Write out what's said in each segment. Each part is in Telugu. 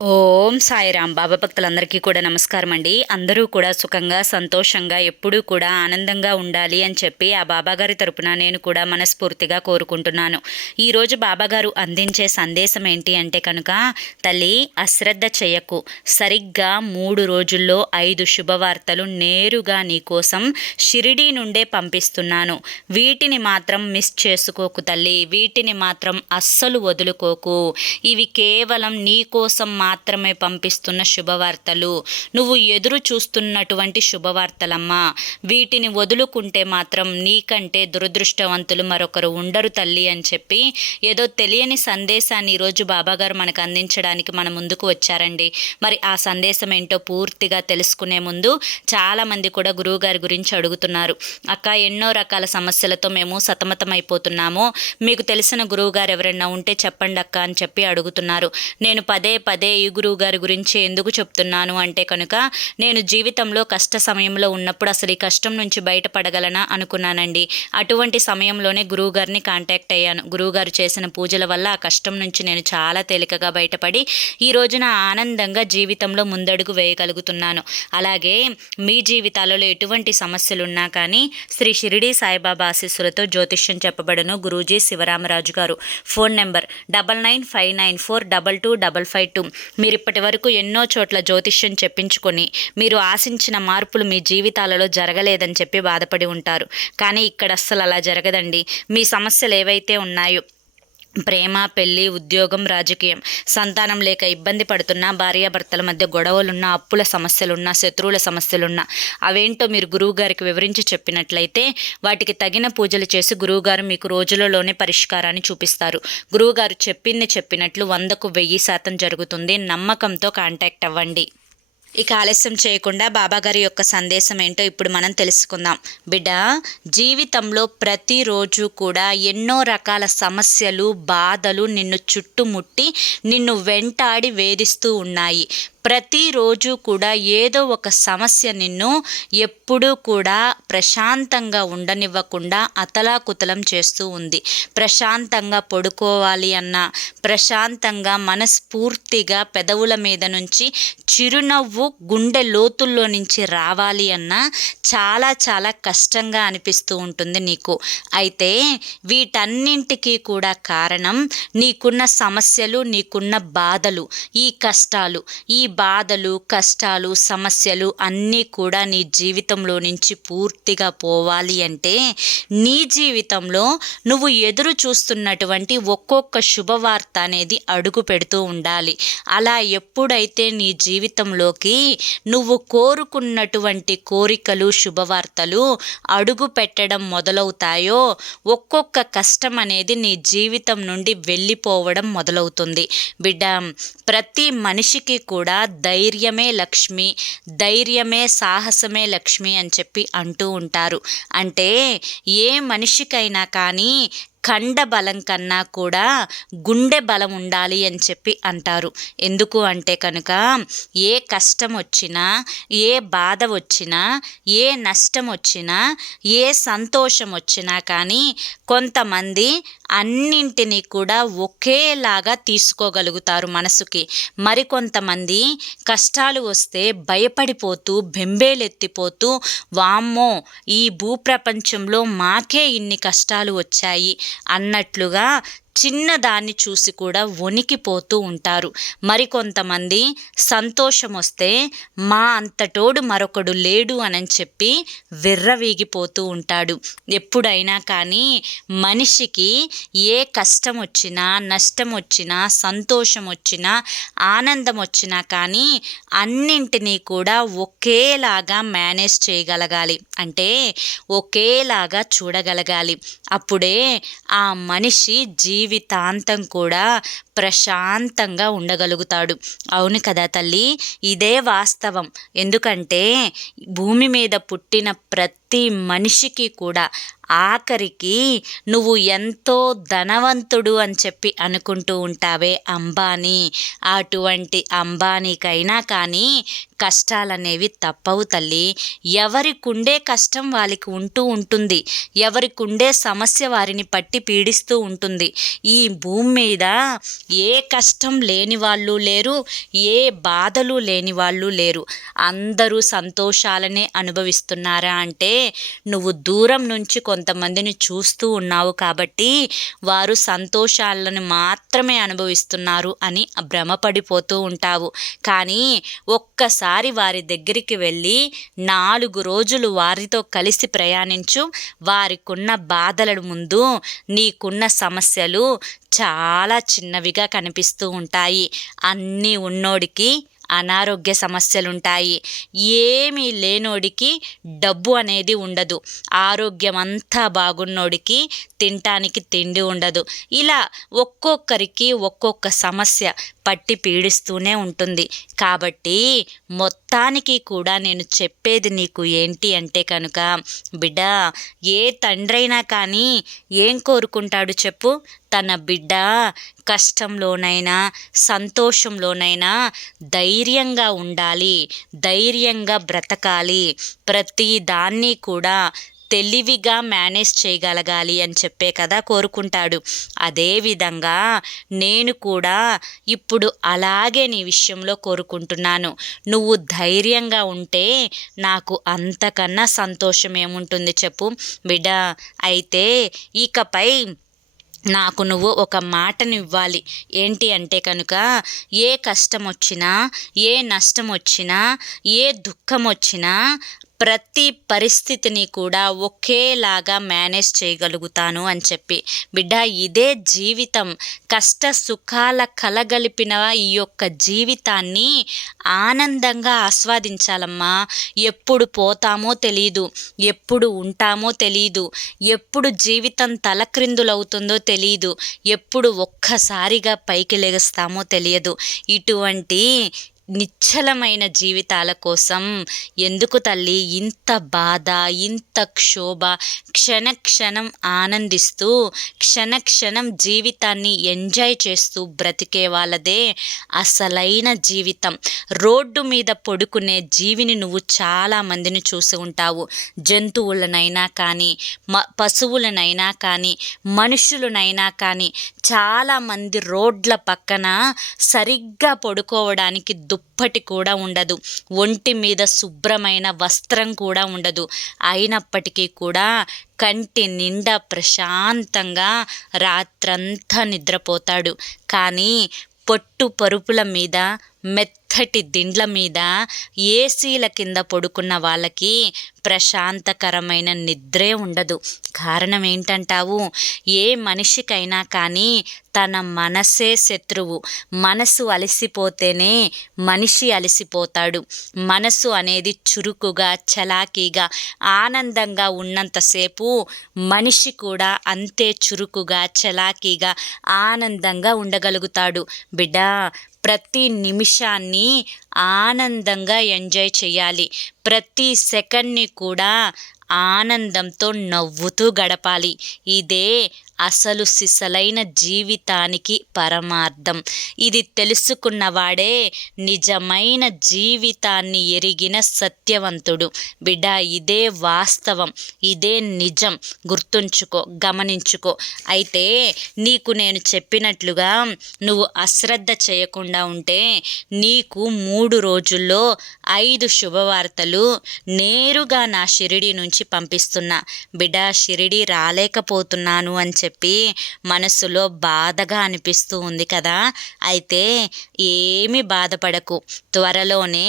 ఓం సాయిరాం. బాబా భక్తులందరికీ కూడా నమస్కారం అండి. అందరూ కూడా సుఖంగా సంతోషంగా ఎప్పుడూ కూడా ఆనందంగా ఉండాలి అని చెప్పి ఆ బాబాగారి తరపున నేను కూడా మనస్ఫూర్తిగా కోరుకుంటున్నాను. ఈరోజు బాబాగారు అందించే సందేశం ఏంటి అంటే కనుక, తల్లి అశ్రద్ధ చెయ్యకు, సరిగ్గా 3 రోజుల్లో 5 శుభవార్తలు నేరుగా నీకోసం షిరిడీ నుండే పంపిస్తున్నాను. వీటిని మాత్రం మిస్ చేసుకోకు తల్లి, వీటిని మాత్రం అస్సలు వదులుకోకు. ఇవి కేవలం నీకోసం మాత్రమే పంపిస్తున్న శుభవార్తలు, నువ్వు ఎదురు చూస్తున్నటువంటి శుభవార్తలమ్మా. వీటిని వదులుకుంటే మాత్రం నీకంటే దురదృష్టవంతులు మరొకరు ఉండరు తల్లి అని చెప్పి ఏదో తెలియని సందేశాన్ని ఈరోజు బాబాగారు మనకు అందించడానికి మన ముందుకు వచ్చారండి. మరి ఆ సందేశం ఏంటో పూర్తిగా తెలుసుకునే ముందు చాలామంది కూడా గురువుగారి గురించి అడుగుతున్నారు. అక్క, ఎన్నో రకాల సమస్యలతో మేము సతమతమైపోతున్నాము, మీకు తెలిసిన గురువుగారు ఎవరైనా ఉంటే చెప్పండి అక్క అని చెప్పి అడుగుతున్నారు. నేను పదే పదే ఈ గురువు గారి గురించి ఎందుకు చెప్తున్నాను అంటే కనుక, నేను జీవితంలో కష్ట సమయంలో ఉన్నప్పుడు అసలు ఈ కష్టం నుంచి బయటపడగలనా అనుకున్నానండి. అటువంటి సమయంలోనే గురువు గారిని కాంటాక్ట్ అయ్యాను. గురువుగారు చేసిన పూజల వల్ల ఆ కష్టం నుంచి నేను చాలా తేలికగా బయటపడి ఈ రోజున ఆనందంగా జీవితంలో ముందడుగు వేయగలుగుతున్నాను. అలాగే మీ జీవితాలలో ఎటువంటి సమస్యలున్నా కానీ శ్రీ షిరిడీ సాయిబాబా ఆశీస్సులతో జ్యోతిష్యం చెప్పబడను. గురూజీ శివరామరాజు గారు. Phone number 9959422552. మీరు ఇప్పటి వరకు ఎన్నో చోట్ల జ్యోతిష్యం చెప్పించుకొని మీరు ఆశించిన మార్పులు మీ జీవితాలలో జరగలేదని చెప్పి బాధపడి ఉంటారు. కానీ ఇక్కడ అస్సలు అలా జరగదండి. మీ సమస్యలు ఏవైతే ఉన్నాయో, ప్రేమ, పెళ్లి, ఉద్యోగం, రాజకీయం, సంతానం లేక ఇబ్బంది పడుతున్నా, భార్యాభర్తల మధ్య గొడవలున్నా, అప్పుల సమస్యలున్నా, శత్రువుల సమస్యలున్నా, అవేంటో మీరు గురువుగారికి వివరించి చెప్పినట్లయితే వాటికి తగిన పూజలు చేసి గురువుగారు మీకు రోజులలోనే పరిష్కారాన్ని చూపిస్తారు. గురువుగారు చెప్పింది చెప్పినట్లు 100కు 1000% జరుగుతుంది. నమ్మకంతో కాంటాక్ట్ అవ్వండి. ఇక ఆలస్యం చేయకుండా బాబాగారి యొక్క సందేశం ఏంటో ఇప్పుడు మనం తెలుసుకుందాం. బిడ్డ, జీవితంలో ప్రతిరోజు కూడా ఎన్నో రకాల సమస్యలు, బాధలు నిన్ను చుట్టుముట్టి నిన్ను వెంటాడి వేధిస్తూ ఉన్నాయి. ప్రతిరోజు కూడా ఏదో ఒక సమస్య నిన్ను ఎప్పుడూ కూడా ప్రశాంతంగా ఉండనివ్వకుండా అతలాకుతలం చేస్తూ ఉంది. ప్రశాంతంగా పడుకోవాలి అన్నా, ప్రశాంతంగా మనస్ఫూర్తిగా పెదవుల మీద నుంచి చిరునవ్వు గుండె లోతుల్లో నుంచి రావాలి అన్నా చాలా చాలా కష్టంగా అనిపిస్తూ ఉంటుంది నీకు. అయితే వీటన్నింటికీ కూడా కారణం నీకున్న సమస్యలు, నీకున్న బాధలు, ఈ కష్టాలు. ఈ బాధలు, కష్టాలు, సమస్యలు అన్నీ కూడా నీ జీవితంలో నుంచి పూర్తిగా పోవాలి అంటే నీ జీవితంలో నువ్వు ఎదురు చూస్తున్నటువంటి ఒక్కొక్క శుభవార్త అనేది అడుగు పెడుతూ ఉండాలి. అలా ఎప్పుడైతే నీ జీవితంలోకి నువ్వు కోరుకున్నటువంటి కోరికలు, శుభవార్తలు అడుగు పెట్టడం మొదలవుతాయో ఒక్కొక్క కష్టం అనేది నీ జీవితం నుండి వెళ్ళిపోవడం మొదలవుతుంది. బిడ్డ, ప్రతి మనిషికి కూడా ధైర్యమే లక్ష్మి, ధైర్యమే సాహసమే లక్ష్మి అని చెప్పి అంటూ ఉంటారు. అంటే ఏ మనిషికైనా కానీ కండ బలం కన్నా కూడా గుండె బలం ఉండాలి అని చెప్పి అంటారు. ఎందుకు అంటే కనుక, ఏ కష్టం వచ్చినా, ఏ బాధ వచ్చినా, ఏ నష్టం వచ్చినా, ఏ సంతోషం వచ్చినా కానీ కొంతమంది అన్నింటినీ కూడా ఒకేలాగా తీసుకోగలుగుతారు మనసుకి. మరికొంతమంది కష్టాలు వస్తే భయపడిపోతూ, బెంబేలెత్తిపోతూ, వామ్మో ఈ భూప్రపంచంలో మాకే ఇన్ని కష్టాలు వచ్చాయి అన్నట్లుగా చిన్నదాన్ని చూసి కూడా వణికిపోతూ ఉంటారు. మరికొంతమంది సంతోషం వస్తే మా అంతటోడు మరొకడు లేడు అని చెప్పి విర్రవీగిపోతూ ఉంటాడు. ఎప్పుడైనా కానీ మనిషికి ఏ కష్టం వచ్చినా, నష్టం వచ్చినా, సంతోషం వచ్చినా, ఆనందం వచ్చినా కానీ అన్నింటినీ కూడా ఒకేలాగా మేనేజ్ చేయగలగాలి. అంటే ఒకేలాగా చూడగలగాలి. అప్పుడే ఆ మనిషి జీవితాంతం కూడా ప్రశాంతంగా ఉండగలుగుతాడు. అవును కదా తల్లి, ఇదే వాస్తవం. ఎందుకంటే భూమి మీద పుట్టిన ప్రతి మనిషికి కూడా ఆఖరికి నువ్వు ఎంతో ధనవంతుడు అని చెప్పి అనుకుంటూ ఉంటావే అంబానీ, అటువంటి అంబానీకైనా కానీ కష్టాలనేవి తప్పవు తల్లి. ఎవరికుండే కష్టం వాళ్ళకి ఉంటూ ఉంటుంది, ఎవరికుండే సమస్య వారిని పట్టి పీడిస్తూ ఉంటుంది. ఈ భూమి మీద ఏ కష్టం లేని వాళ్ళు లేరు, ఏ బాధలు లేని వాళ్ళు లేరు. అందరూ సంతోషాలనే అనుభవిస్తున్నారా అంటే నువ్వు దూరం నుంచి కొంతమందిని చూస్తూ ఉన్నావు కాబట్టి వారు సంతోషాలను మాత్రమే అనుభవిస్తున్నారు అని భ్రమపడిపోతూ ఉంటావు. కానీ ఒక్కసారి వారి దగ్గరికి వెళ్ళి 4 రోజులు వారితో కలిసి ప్రయాణించు. వారికున్న బాధల ముందు నీకున్న సమస్యలు చాలా చిన్నవిగా కనిపిస్తూ ఉంటాయి. అన్నీ ఉన్నోడికి అనారోగ్య సమస్యలుంటాయి, ఏమీ లేనోడికి డబ్బు అనేది ఉండదు, ఆరోగ్యం అంతా బాగున్నోడికి తినటానికి తిండి ఉండదు. ఇలా ఒక్కొక్కరికి ఒక్కొక్క సమస్య పట్టి పీడిస్తూనే ఉంటుంది. కాబట్టి మొత్తానికి కూడా నేను చెప్పేది నీకు ఏంటి అంటే కనుక, బిడ్డ, ఏ తండ్రైనా కానీ ఏం కోరుకుంటాడు చెప్పు? తన బిడ్డ కష్టంలోనైనా సంతోషంలోనైనా ధైర్యంగా ఉండాలి, ధైర్యంగా బ్రతకాలి, ప్రతి దాన్ని కూడా తెలివిగా మేనేజ్ చేయగలగాలి అని చెప్పే కదా కోరుకుంటాడు. అదేవిధంగా నేను కూడా ఇప్పుడు అలాగే నీ విషయంలో కోరుకుంటున్నాను. నువ్వు ధైర్యంగా ఉంటే నాకు అంతకన్నా సంతోషం ఏముంటుంది చెప్పు బిడ్డ. అయితే ఇకపై నాకు నువ్వు ఒక మాటనివ్వాలి. ఏంటి అంటే కనుక, ఏ కష్టం వచ్చినా, ఏ నష్టం వచ్చినా, ఏ దుఃఖం వచ్చినా ప్రతి పరిస్థితిని కూడా ఒకేలాగా మేనేజ్ చేయగలుగుతాను అని చెప్పి. బిడ్డ, ఇదే జీవితం. కష్ట సుఖాల కలగలిపిన ఈ యొక్క జీవితాన్ని ఆనందంగా ఆస్వాదించాలమ్మా. ఎప్పుడు పోతామో తెలీదు, ఎప్పుడు ఉంటామో తెలీదు, ఎప్పుడు జీవితం తలక్రిందులవుతుందో తెలీదు, ఎప్పుడు ఒక్కసారిగా పైకి లెగుస్తామో తెలియదు. ఇటువంటి నిశ్చలమైన జీవితాల కోసం ఎందుకు తల్లి ఇంత బాధ, ఇంత క్షోభ? క్షణక్షణం ఆనందిస్తూ, క్షణక్షణం జీవితాన్ని ఎంజాయ్ చేస్తూ బ్రతికే వాళ్ళదే అసలైన జీవితం. రోడ్డు మీద పడుకునే జీవిని నువ్వు చాలామందిని చూసి ఉంటావు. జంతువులనైనా కానీ, పశువులనైనా కానీ, మనుషులనైనా కానీ చాలామంది రోడ్ల పక్కన సరిగ్గా పడుకోవడానికి దుప్పటి కూడా ఉండదు, ఒంటి మీద శుభ్రమైన వస్త్రం కూడా ఉండదు. అయినప్పటికీ కూడా కంటి నిండా ప్రశాంతంగా రాత్రంతా నిద్రపోతాడు. కానీ పొట్టు పరుపుల మీద, మెత్తటి దిండ్ల మీద, ఏసీల కింద పడుకున్న వాళ్ళకి ప్రశాంతకరమైన నిద్రే ఉండదు. కారణం ఏంటంటావు? ఏ మనిషికైనా కానీ తన మనసే శత్రువు. మనసు అలసిపోతేనే మనిషి అలసిపోతాడు. మనసు అనేది చురుకుగా, చలాకీగా, ఆనందంగా ఉన్నంతసేపు మనిషి కూడా అంతే చురుకుగా, చలాకీగా, ఆనందంగా ఉండగలుగుతాడు. బిడ్డ, ప్రతి నిమిషాన్ని ఆనందంగా ఎంజాయ్ చేయాలి. ప్రతి సెకండ్ని కూడా ఆనందంతో నవ్వుతూ గడపాలి. ఇదే అసలు సిసలైన జీవితానికి పరమార్థం. ఇది తెలుసుకున్నవాడే నిజమైన జీవితాన్ని ఎరిగిన సత్యవంతుడు. బిడ్డ, ఇదే వాస్తవం, ఇదే నిజం. గుర్తుంచుకో, గమనించుకో. అయితే నీకు నేను చెప్పినట్లుగా నువ్వు అశ్రద్ధ చేయకుండా ఉంటే నీకు 3 రోజుల్లో 5 శుభవార్తలు నేరుగా నా షిరిడి నుంచి పంపిస్తున్నా. బిడ్డ, షిరిడి రాలేకపోతున్నాను అని చెప్పి మనసులో బాధగా అనిపిస్తూ ఉంది కదా? అయితే ఏమీ బాధపడకు. త్వరలోనే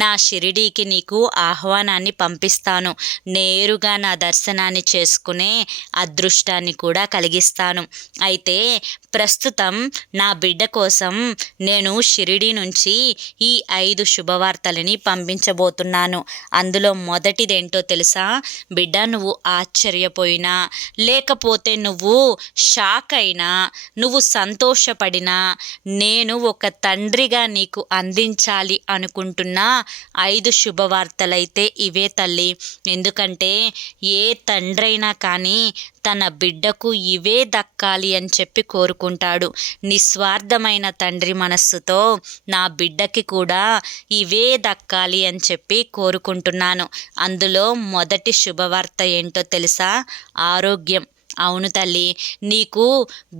నా షిరిడీకి నీకు ఆహ్వానాన్ని పంపిస్తాను. నేరుగా నా దర్శనాన్ని చేసుకునే అదృష్టాన్ని కూడా కలిగిస్తాను. అయితే ప్రస్తుతం నా బిడ్డ కోసం నేను షిరిడీ నుంచి ఈ 5 శుభవార్తలని పంపించబోతున్నాను. అందులో మొదటిదేంటో తెలుసా బిడ్డ? నువ్వు ఆశ్చర్యపోయినా, లేకపోతే నువ్వు షాక్ అయినా, నువ్వు సంతోషపడినా, నేను ఒక తండ్రిగా నీకు అందించాలి అనుకుంటున్న 5 శుభవార్తలైతే ఇవే తల్లి. ఎందుకంటే ఏ తండ్రైనా కానీ తన బిడ్డకు ఇవే దక్కాలి అని చెప్పి కోరుకుంటాడు. నిస్వార్థమైన తండ్రి మనస్సుతో నా బిడ్డకి కూడా ఇవే దక్కాలి అని చెప్పి కోరుకుంటున్నాను. అందులో మొదటి శుభవార్త ఏంటో తెలుసా? ఆరోగ్యం. అవును తల్లి, నీకు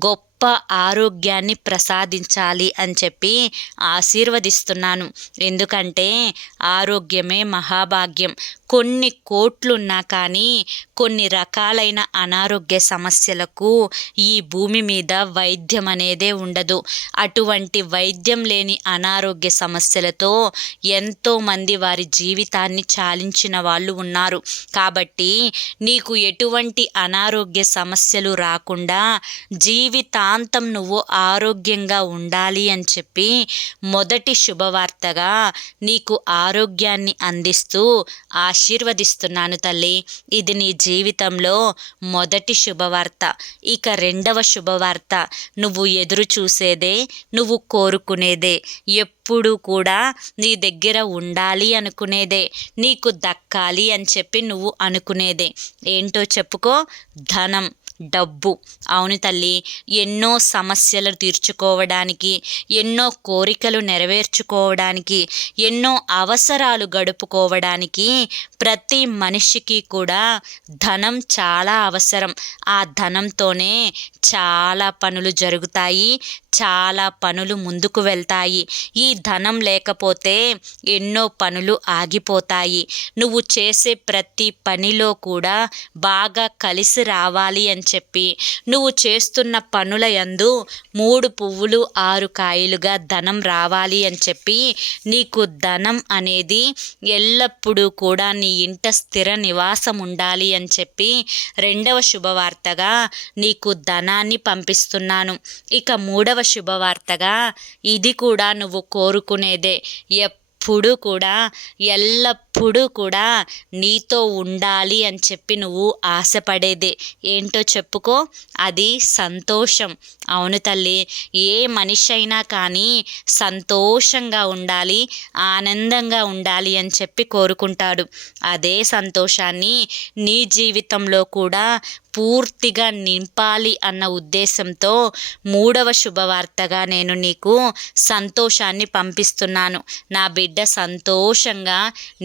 గొప్ప ఆరోగ్యాన్ని ప్రసాదించాలి అని చెప్పి ఆశీర్వదిస్తున్నాను. ఎందుకంటే ఆరోగ్యమే మహాభాగ్యం. కొన్ని కోట్లున్నా కానీ కొన్ని రకాలైన అనారోగ్య సమస్యలకు ఈ భూమి మీద వైద్యం అనేదే ఉండదు. అటువంటి వైద్యం లేని అనారోగ్య సమస్యలతో ఎంతోమంది వారి జీవితాన్ని చాలించిన వాళ్ళు ఉన్నారు. కాబట్టి నీకు ఎటువంటి అనారోగ్య సమస్యలు రాకుండా జీవితాంతం నువ్వు ఆరోగ్యంగా ఉండాలి అని చెప్పి మొదటి శుభవార్తగా నీకు ఆరోగ్యాన్ని అందిస్తూ ఆశీర్వదిస్తున్నాను తల్లి. ఇది నీ జీవితంలో మొదటి శుభవార్త. ఇక రెండవ శుభవార్త, నువ్వు ఎదురు చూసేదే, నువ్వు కోరుకునేదే, ఎప్పుడు కూడా నీ దగ్గర ఉండాలి అనుకునేదే, నీకు దక్కాలి అని చెప్పి నువ్వు అనుకునేదే. ఏంటో చెప్పుకో? ధనం, డబ్బు. అవును తల్లి, ఎన్నో సమస్యలు తీర్చుకోవడానికి, ఎన్నో కోరికలు నెరవేర్చుకోవడానికి, ఎన్నో అవసరాలు గడుపుకోవడానికి ప్రతి మనిషికి కూడా ధనం చాలా అవసరం. ఆ ధనంతోనే చాలా పనులు జరుగుతాయి, చాలా పనులు ముందుకు వెళ్తాయి. ఈ ధనం లేకపోతే ఎన్నో పనులు ఆగిపోతాయి. నువ్వు చేసే ప్రతి పనిలో కూడా బాగా కలిసి రావాలి అని చెప్పి, నువ్వు చేస్తున్న పనుల యందు 3 పువ్వులు 6 కాయలుగా ధనం రావాలి అని చెప్పి, నీకు ధనం అనేది ఎల్లప్పుడూ కూడా నీ ఇంట స్థిర నివాసం ఉండాలి అని చెప్పి రెండవ శుభవార్తగా నీకు ధనాన్ని పంపిస్తున్నాను. ఇక మూడవ శుభవార్తగా, ఇది కూడా నువ్వు కోరుకునేదే, ఎప్పుడు కూడా ఎల్లప్పుడూ కూడా నీతో ఉండాలి అని చెప్పి నువ్వు ఆశపడేదే. ఏంటో చెప్పుకో? అది సంతోషం. అవును తల్లి, ఏ మనిషి అయినా కానీ సంతోషంగా ఉండాలి, ఆనందంగా ఉండాలి అని చెప్పి కోరుకుంటాడు. అదే సంతోషాన్ని నీ జీవితంలో కూడా పూర్తిగా నింపాలి అన్న ఉద్దేశంతో మూడవ శుభవార్తగా నేను నీకు సంతోషాన్ని పంపిస్తున్నాను. నా బిడ్డ సంతోషంగా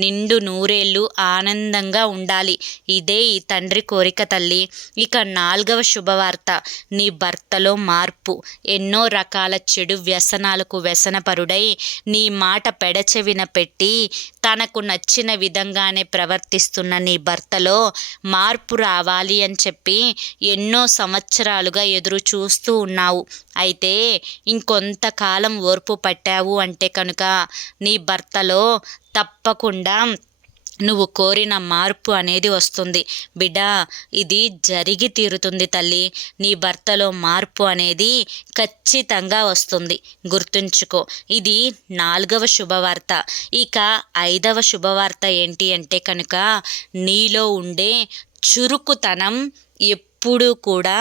నిండు నూరేళ్ళు ఆనందంగా ఉండాలి. ఇదే ఈ తండ్రి కోరిక తల్లి. ఇక 4వ శుభవార్త, నీ భర్తలో మార్పు. ఎన్నో రకాల చెడు వ్యసనాలకు వ్యసనపరుడై నీ మాట పెడచెవిన పెట్టి తనకు నచ్చిన విధంగానే ప్రవర్తిస్తున్న నీ భర్తలో మార్పు రావాలి అని చెప్పి ఎన్నో సంవత్సరాలుగా ఎదురు చూస్తూ ఉన్నావు. అయితే ఇంకొంతకాలం ఓర్పు పట్టావు అంటే కనుక నీ భర్తలో తప్పకుండా నువ్వు కోరిన మార్పు అనేది వస్తుంది. బిడ్డ, ఇది జరిగి తీరుతుంది తల్లి. నీ భర్తలో మార్పు అనేది ఖచ్చితంగా వస్తుంది, గుర్తుంచుకో. ఇది 4వ శుభవార్త. ఇక 5వ శుభవార్త ఏంటి అంటే కనుక, నీలో ఉండే చురుకుతనం ఎప్పుడూ కూడా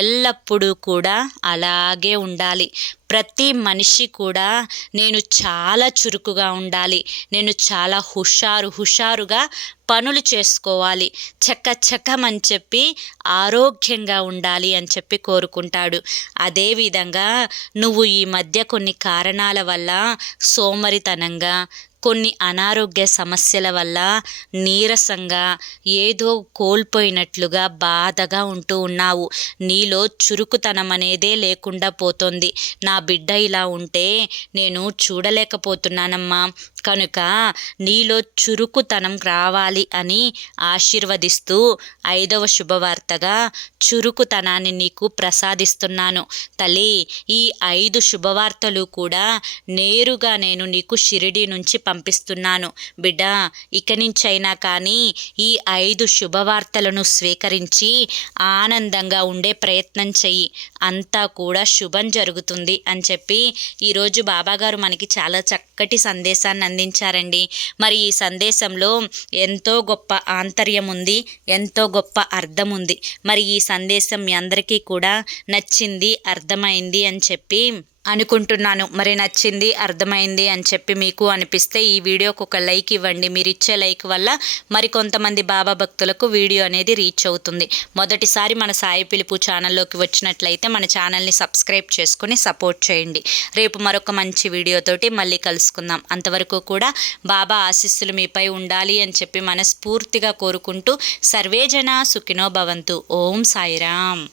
ఎల్లప్పుడూ కూడా అలాగే ఉండాలి. ప్రతి మనిషి కూడా నేను చాలా చురుకుగా ఉండాలి, నేను చాలా హుషారుగా పనులు చేసుకోవాలి, చకచకమని చెప్పి ఆరోగ్యంగా ఉండాలి అని చెప్పి కోరుకుంటాడు. అదేవిధంగా నువ్వు ఈ మధ్య కొన్ని కారణాల వల్ల సోమరితనంగా, కొన్ని అనారోగ్య సమస్యల వల్ల నీరసంగా, ఏదో కోల్పోయినట్లుగా బాధగా ఉంటూ ఉన్నావు. నీలో చురుకుతనం అనేదే లేకుండా పోతుంది. నా బిడ్డ ఇలా ఉంటే నేను చూడలేకపోతున్నానమ్మా. కనుక నీలో చురుకుతనం రావాలి అని ఆశీర్వదిస్తూ 5వ శుభవార్తగా చురుకుతనాన్ని నీకు ప్రసాదిస్తున్నాను తల్లి. ఈ 5 శుభవార్తలు కూడా నేరుగా నేను నీకు షిరిడి నుంచి పంపిస్తున్నాను. బిడ్డ, ఇక నుంచైనా కానీ ఈ 5 శుభవార్తలను స్వీకరించి ఆనందంగా ఉండే ప్రయత్నం చెయ్యి. అంతా కూడా శుభం జరుగుతుంది అని చెప్పి ఈరోజు బాబాగారు మనకి చాలా చక్కటి సందేశాన్ని అందించారండి. మరి ఈ సందేశంలో ఎంతో గొప్ప ఆంతర్యం ఉంది, ఎంతో గొప్ప అర్థం ఉంది. మరి ఈ సందేశం మీ అందరికీ కూడా నచ్చింది, అర్థమైంది అని చెప్పి అనుకుంటున్నాను. మరి నచ్చింది, అర్థమైంది అని చెప్పి మీకు అనిపిస్తే ఈ వీడియోకి ఒక లైక్ ఇవ్వండి. మీరు ఇచ్చే లైక్ వల్ల మరి కొంతమంది బాబా భక్తులకు వీడియో అనేది రీచ్ అవుతుంది. మొదటిసారి మన సాయి పిలుపు ఛానల్లోకి వచ్చినట్లయితే మన ఛానల్ని సబ్స్క్రైబ్ చేసుకుని సపోర్ట్ చేయండి. రేపు మరొక మంచి వీడియోతోటి మళ్ళీ కలుసుకుందాం. అంతవరకు కూడా బాబా ఆశీస్సులు మీపై ఉండాలి అని చెప్పి మనస్ఫూర్తిగా కోరుకుంటూ సర్వేజన సుఖినో భవంతు. ఓం సాయిరామ్.